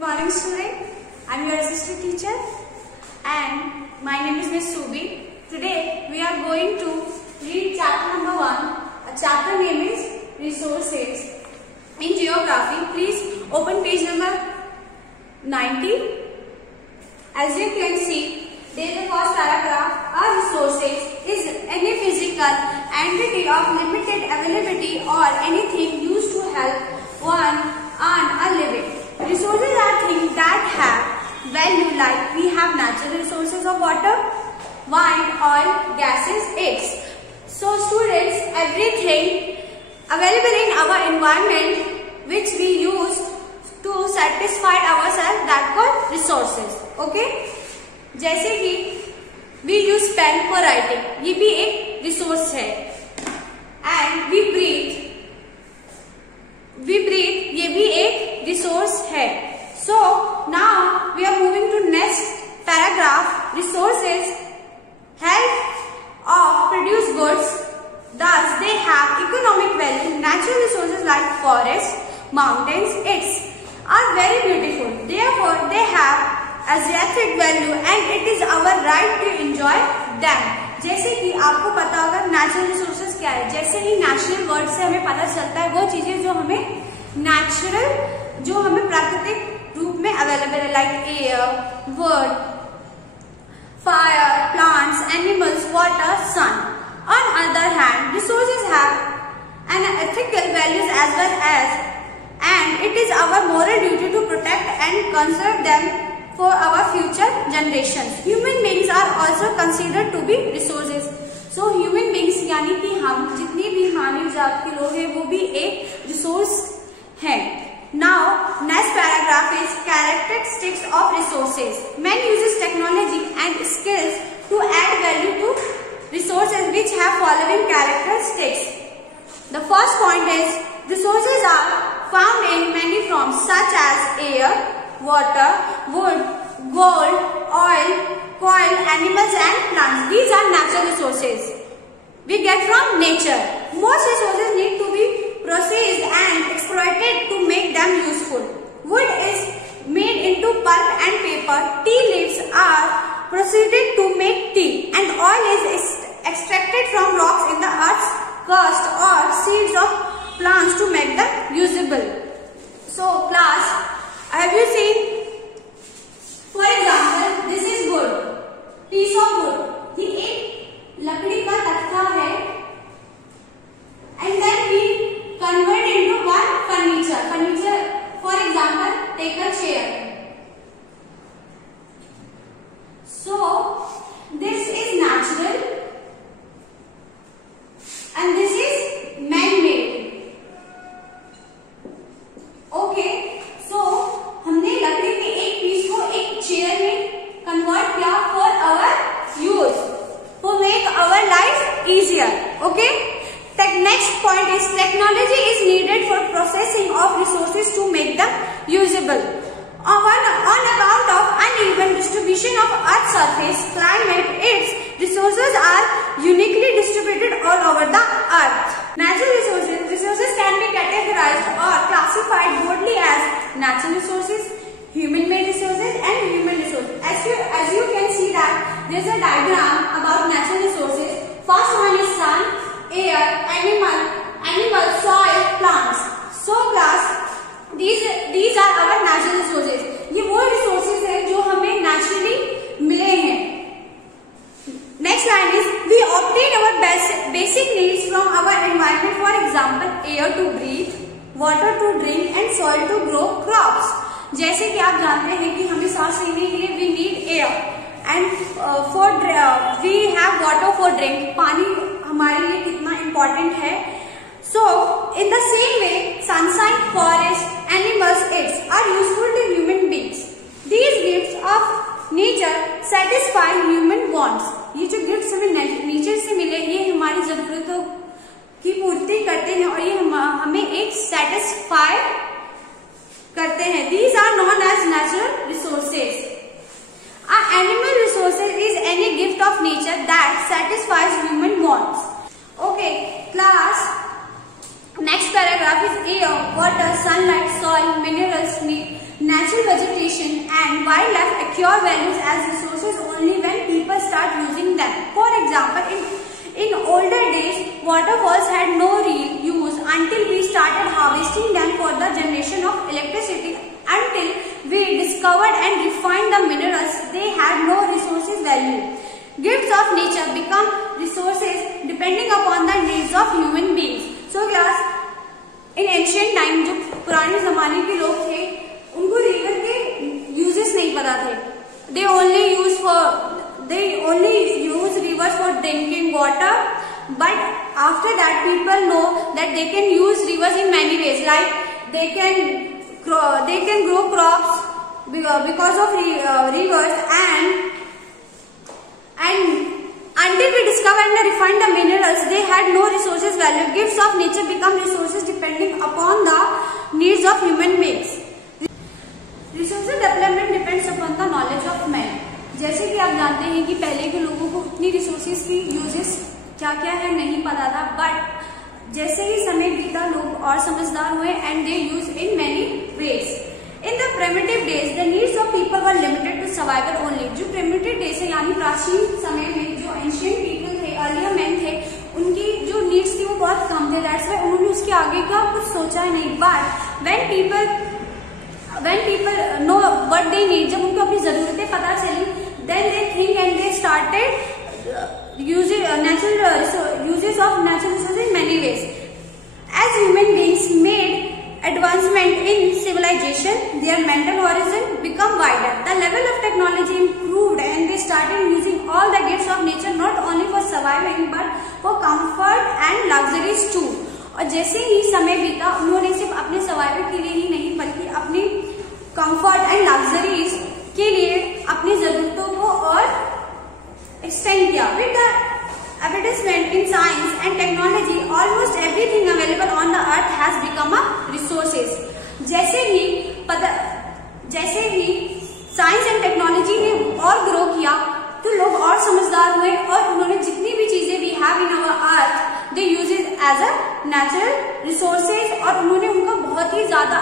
Good morning student, I am your assistant teacher and my name is Ms. Subi. Today we are going to read chapter number 1. A chapter name is Resources. In Geography, please open page number 90. As you can see, there is the first paragraph. A resources is any physical entity of limited availability or anything used to help one earn a living. Resources are things that have value, like we have natural resources of water, wine, oil, gases, eggs. So students, everything available in our environment which we use to satisfy ourselves, that called resources. Okay? जैसे कि we use pen for writing, ये भी एक resource है. And we breathe, ये भी एक resource है. So now we are moving to next paragraph. Resources help of produce goods, thus they have economic value. Natural resources like forests, mountains, are very beautiful. Therefore they have aesthetic value and it is our right to enjoy them. जैसे कि आपको पता होगा natural resources क्या है. जैसे ही natural word से हमें पता चलता है वो चीजें जो हमें नेचुरल, जो हमें प्राकृतिक रूप में अवेलेबल है, like air, wood, fire, plants, animals, water, sun. On other hand, resources have an ethical values as well as, and it is our moral duty to protect and conserve them for our future generations. Human beings are also considered to be resources. So human beings यानी कि हम जितनी भी मानव जात के लोग हैं वो भी एक रिसोर्स है. Now next paragraph is characteristics of resources. Man uses technology and skills to add value to resources which have following characteristics. The first point is resources are found in many forms such as air, water, wood, gold, oil, coal, animals and plants. These are natural resources we get from nature. Most resources need to be processed and exploited to make them useful. Wood is made into pulp and paper. Tea leaves are processed to make tea, and oil is extracted from rocks in the earth's crust or seeds of plants to make them usable. So class, have you seen? For example, this is wood, piece of wood. ये एक लकड़ी का तख्ता है, and then we convert into one furniture. Furniture, for example, take a chair. So this is natural, and this is man-made. Okay. So हमने लकड़ी के एक पीस को एक चेयर में कन्वर्ट किया for our use, to make our life easier. Okay. Next point is technology is needed for processing of resources to make them usable. On account of uneven distribution of Earth's surface, climate, its resources are uniquely distributed all over the Earth. Natural resources can be categorized or classified broadly as natural resources, human-made resources, and human resources. As you can see that there is a diagram about natural resources. First one is sun, air, animal, soil, plants. So class, these are our natural resources. ये वो resources है जो हमें naturally मिले हैं. Next line is we obtain our basic needs from our environment. For example, air to breathe, water to drink, and soil to grow crops. जैसे कि आप जानते हैं कि हमें सांस लेने के लिए we need air, and we have water for drink. पानी हमारे लिए कितना important है. So in the same way, sunshine, forest, animals, eggs are useful to human beings. These gifts of nature satisfy human wants. ये जो gifts हमें nature से मिले ये हमारी जरूरतों की पूर्ति करते हैं और ये हमें एक सेटिस्फाई करते हैं. These are known as natural resources. An animal resources is any gift of nature that satisfies human wants. Okay, class. Next paragraph is air, water, sunlight, soil, minerals, natural vegetation and wildlife acquire values as resources only when people start using them. For example, in older days, waterfalls had no real use until we started harvesting them for the generation of electricity. Until we discovered and refined the minerals, they had no resources value. Gifts of nature become resources depending upon the needs of human beings. So class, in ancient time, जो पुराने जमाने के लोग थे, उनको river के uses नहीं पता थे. They only use rivers for drinking water. But after that, people know that they can use rivers in many ways. Like they can grow crops because of rivers, and until we discovered and refined the minerals, they had no resources value. Gifts of nature become resources depending upon the needs of human beings. Resources development depends upon the knowledge of man. जैसे कि आप जानते हैं कि पहले के लोगों को उतनी रिसोर्सेज की यूजेस क्या क्या है नहीं पता था, बट जैसे ही समय बीता लोग और समझदार हुए and they use in many ways. In the primitive days the needs of people were limited to survival only. जो प्रिमिटिव डेज है यानी प्राचीन समय में जो एंशिएंट पीपल थे, अर्लियर मैन थे, उनकी जो नीड्स थी वो बहुत कम थे. दैट्स व्हाई उन्होंने उसके आगे का कुछ सोचा नहीं. But when people know what they need, जब उनको अपनी जरूरतें पता चली, then they think and they started using uses of natural resources in many ways. As human beings made advancement in civilization, their mental horizon become wider. The level of technology improved and they started using all the gifts of nature not only for surviving but for comfort and luxuries too. और जैसे ही समय बीता, उन्होंने सिर्फ अपने survival के लिए ही नहीं बल्कि अपनी कंफर्ट एंड लग्जरीज के लिए अपनी जरूरतों को और एक्सटेंड किया. With the advancement in science and technology, almost everything available on the earth has become a resources. जैसे ही साइंस एंड टेक्नोलॉजी ने और ग्रो किया, तो लोग और समझदार हुए और उन्होंने जितनी भी चीजें we have in our earth, they use it as a natural resources, और उन्होंने उनका बहुत ही ज्यादा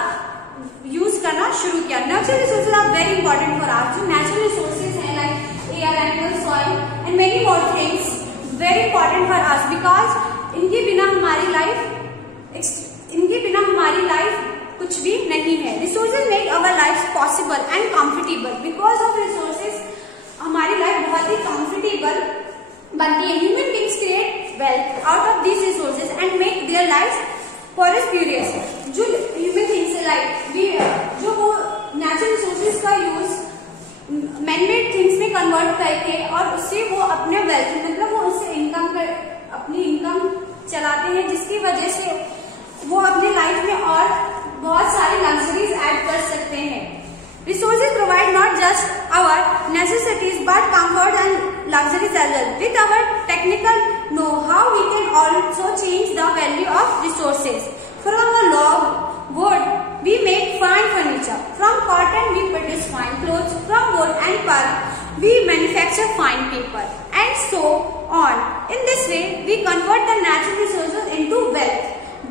यूज करना शुरू किया. Natural resources are very important for our. जो नेचुरल रिसोर्सेज है like air, animal, soil and many more things very important for us because इनके बिना हमारी लाइफ कुछ भी नहीं है. Resources make our lives possible and comfortable. Because of resources हमारी लाइफ बहुत ही comfortable बनती है. Human beings create wealth out of these resources and make their lives prosperous. जो human beings है like जो वो natural resources का यूज मैनमेड थिंग्स में कन्वर्ट करके और उससे वो अपने वेल्थ मतलब वो उससे अपनी इनकम चलाते हैं, जिसकी वजह से वो अपने लाइफ में और बहुत सारी लग्जरीज ऐड कर सकते हैं. Resources provide not just our necessities but comfort and luxuries as well. With our technical know how we can also change the value of resources. From a log wood we make fine furniture. From cotton we produce fine clothes. From wood and pulp we manufacture fine paper, and so on. In this way we convert the natural resources into wealth.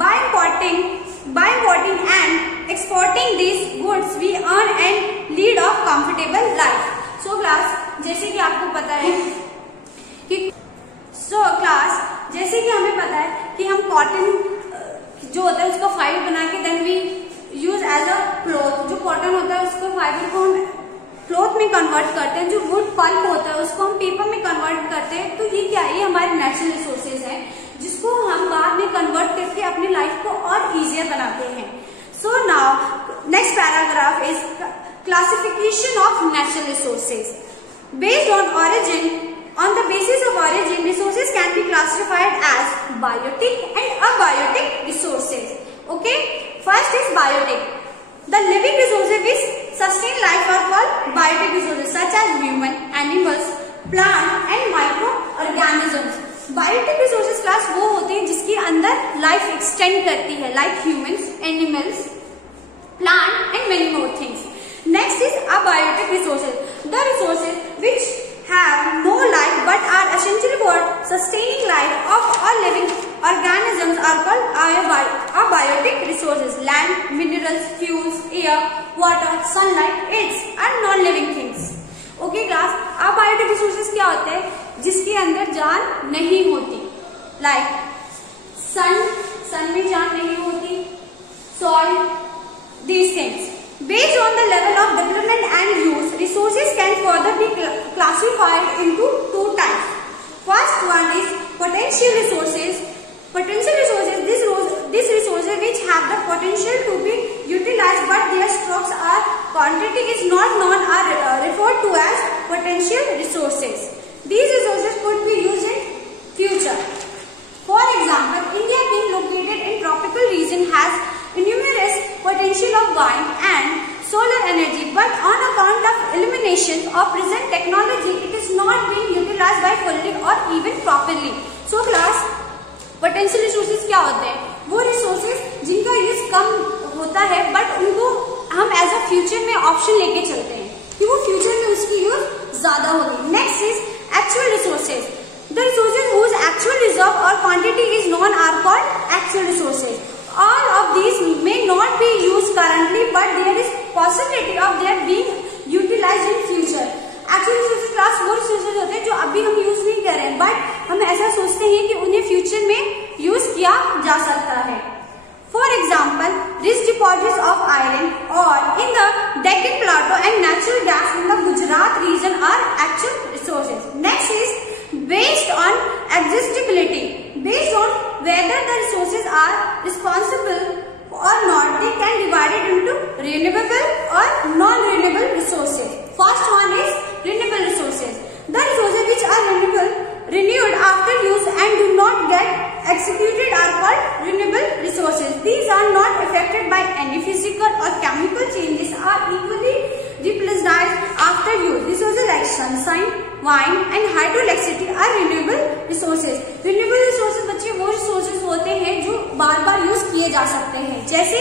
By importing and exporting these goods we earn and lead a comfortable life. So class, जैसे कि आपको पता है कि हमें पता है कि हम कॉटन जो होता है उसका फाइबर बना के then we use as a cloth. जो कॉटन होता है उसको फाइबर को हम क्लॉथ में कन्वर्ट करते हैं. जो वुड पल्प होता है उसको हम पेपर में कन्वर्ट करते हैं. तो ये क्या है? ये हमारे नेचुरल रिसोर्सेज हैं जिसको हम बाद में कन्वर्ट करके अपनी लाइफ को और इजियर बनाते हैं. So now next paragraph is classification of natural resources. Based on origin, on the basis of origin, resources can be classified as biotic and abiotic resources. Okay, first is biotic. The living resources which sustain life are called biotic resources, such as human, animals, plant and microorganisms. Biotic resources class वो होते हैं जिसके अंदर life extend करती है, like humans, animals, plant and many more things. Next is abiotic resources. The resources which have no life but are essential for sustaining life of all living organisms are called abiotic resources. Land, minerals, fuels, air, water, sunlight, aids and non-living things. Okay class, abiotic resources क्या होते हैं? जिसके अंदर जान नहीं होती, like sun में जान नहीं होती, soil, these things. Based on the level of development and use, resources can further be classified into two types. First one is potential resources. Potential resources, these resources which have the potential to be utilized but their stocks or quantity is not known are referred to as potential resources. These resources could be used in future. For example, India being located in tropical region has numerous potential of wind and solar energy, but on account of elimination of present technology, it is not being utilized by fully or even properly. So class, potential resources क्या होते हैं? वो resources जिनका use कम होता है but उनको हम as a future में ऑप्शन लेके चलते हैं कि वो फ्यूचर में उसकी यूज ज्यादा होगी. Next is actual resources. The resources whose actual reserve और quantity is known are called actual resources. All of these may not be use currently but there is possibility of their being utilized in future. Actual resources class वो resources होते हैं जो अभी हम use नहीं कर रहे हैं बट हम ऐसा सोचते हैं कि उन्हें फ्यूचर में यूज किया जा सकता है. For example, rich deposits of iron और in the Deccan plateau and natural gas in the Gujarat region are actual resources. Next is based on exhaustibility. Based on whether the resources are responsible or not, they can divide it into renewable or non-renewable resources. First one is renewable resources. The resources which are renewed after use and do not get executed are called renewable resources. These are not affected by any physical or chemical changes, are equally replenished after use. Resources like sunshine, wind and hydroelectricity are renewable resources. Renewable resources बच्चे वो resources होते हैं जो बार बार use किए जा सकते हैं. जैसे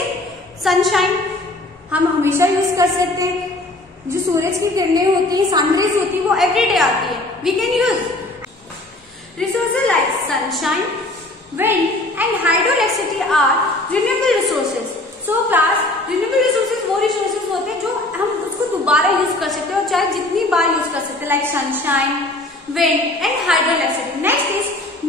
सनशाइन हम हमेशा यूज कर सकते हैं. जो सूरज की किरणें होती है, सनरेज होती है, वो एवरीडे आती है. We can use resources like sunshine, wind and hydroelectricity are renewable resources. So class, renewable resources वो resources होते हैं जो हम उसको दोबारा यूज कर सकते हैं और चाहे जितनी बार यूज कर सकते हैं, like sunshine, wind and hydroelectricity. Next is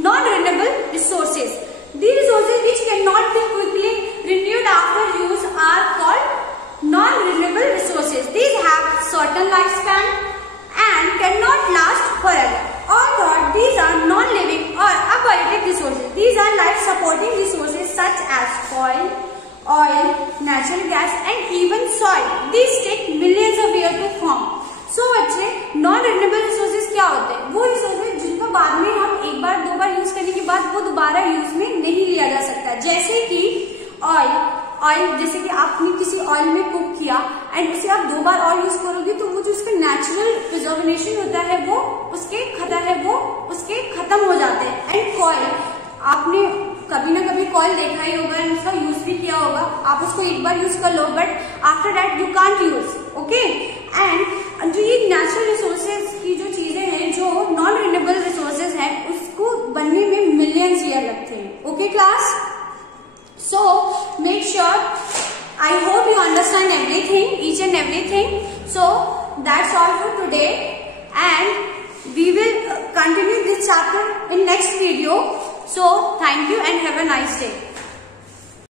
non-renewable resources. These resources which cannot be quickly renewed after use are called non-renewable resources. These have certain lifespan and cannot last forever. Although these are non-living or abiotic resources. These are life-supporting resources such as coal, oil, natural gas and even soil. These take millions of years to form. So बच्चे, non-renewable resources क्या होते हैं? वो resources जिनको बाद में हम एक बार दो बार यूज करने के बाद वो दोबारा यूज में नहीं लिया जा सकता. जैसे कि ऑयल, जैसे कि आपने किसी ऑयल में कुक किया एंड उसे आप दो बार और यूज करोगे तो वो जो उसका नेचुरल प्रिजर्वेशन होता है वो उसके खत्म हो जाते हैं. एंड कॉइल, आपने कभी ना कभी कॉइल देखा ही होगा एंड उसका यूज भी किया होगा. आप उसको एक बार यूज कर लो but after that you can't use. Okay, and जो ये नेचुरल रिसोर्सेज की जो चीजें हैं, जो नॉन रिन्यूएबल रिसोर्सेज हैं, उसको बनने में मिलियंस ईयर लगते हैं. Okay class, so make sure, I hope you understand everything, each and everything. So that's all for today and we will continue this chapter in next video. So thank you and have a nice day.